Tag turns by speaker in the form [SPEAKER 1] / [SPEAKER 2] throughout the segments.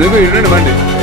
[SPEAKER 1] ఎందుకు ఇటువంటి బండి.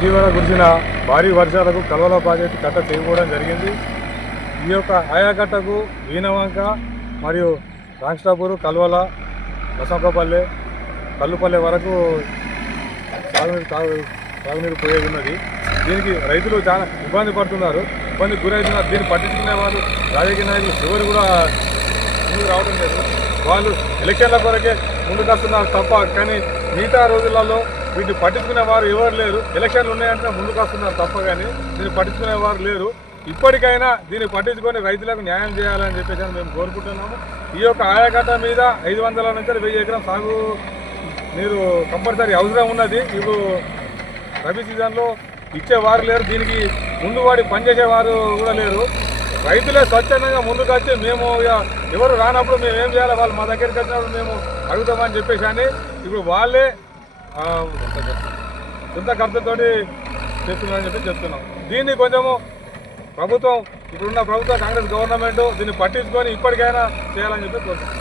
[SPEAKER 2] ఇటీవల కురిసిన భారీ వర్షాలకు కల్వల ప్రాజెక్టు కట్ట చేయకపోవడం జరిగింది. ఈ యొక్క ఆయాకట్టకు ఈనవంక మరియు రాంక్షాపూర్ కల్వల బసంకపల్లె కల్లుపల్లె వరకు సాగునీరు తాగు సాగునీరు పోయేది ఉన్నది. దీనికి రైతులు చాలా ఇబ్బంది పడుతున్నారు. ఇబ్బంది గురవుతున్నారు దీన్ని పట్టించుకునే వాళ్ళు రాజకీయ నాయకులు ఎవరు కూడా ముందుకు రావడం లేదు. వాళ్ళు ఎలక్షన్ల కొరకే ముందుకు వస్తున్నారు తప్ప కానీ మిగతా రోజులలో వీటిని పట్టించుకునే వారు ఎవరు లేరు. ఎలక్షన్లు ఉన్నాయంటే ముందుకు వస్తున్నారు తప్ప కానీ దీన్ని పట్టించుకునే వారు లేరు. ఇప్పటికైనా దీన్ని పట్టించుకొని రైతులకు న్యాయం చేయాలని చెప్పేసి అని మేము కోరుకుంటున్నాము. ఈ యొక్క ఆయాకట్ట మీద ఐదు వందల నుంచి వెయ్యి ఎకరం సాగు మీరు కంపల్సరీ అవసరం ఉన్నది. మీకు రబీ సీజన్లో ఇచ్చేవారు లేరు. దీనికి ముందు వాడి పనిచేసేవారు కూడా లేరు. రైతులే స్వచ్ఛందంగా ముందుకు వచ్చి మేము ఇక ఎవరు రానప్పుడు మేము ఏం చేయాలి? వాళ్ళు మా దగ్గరికి వచ్చినప్పుడు మేము అడుగుతామని చెప్పేసి ఇప్పుడు వాళ్ళే ఆ, ఖర్చుతో ఖర్చుతోటి చేస్తున్నారని చెప్పి చెప్తున్నాం. దీన్ని కొంచెము ప్రభుత్వం ఇప్పుడున్న ప్రభుత్వం కాంగ్రెస్ గవర్నమెంట్ దీన్ని పట్టించుకొని ఇప్పటికైనా చేయాలని చెప్పి కోరుతున్నాం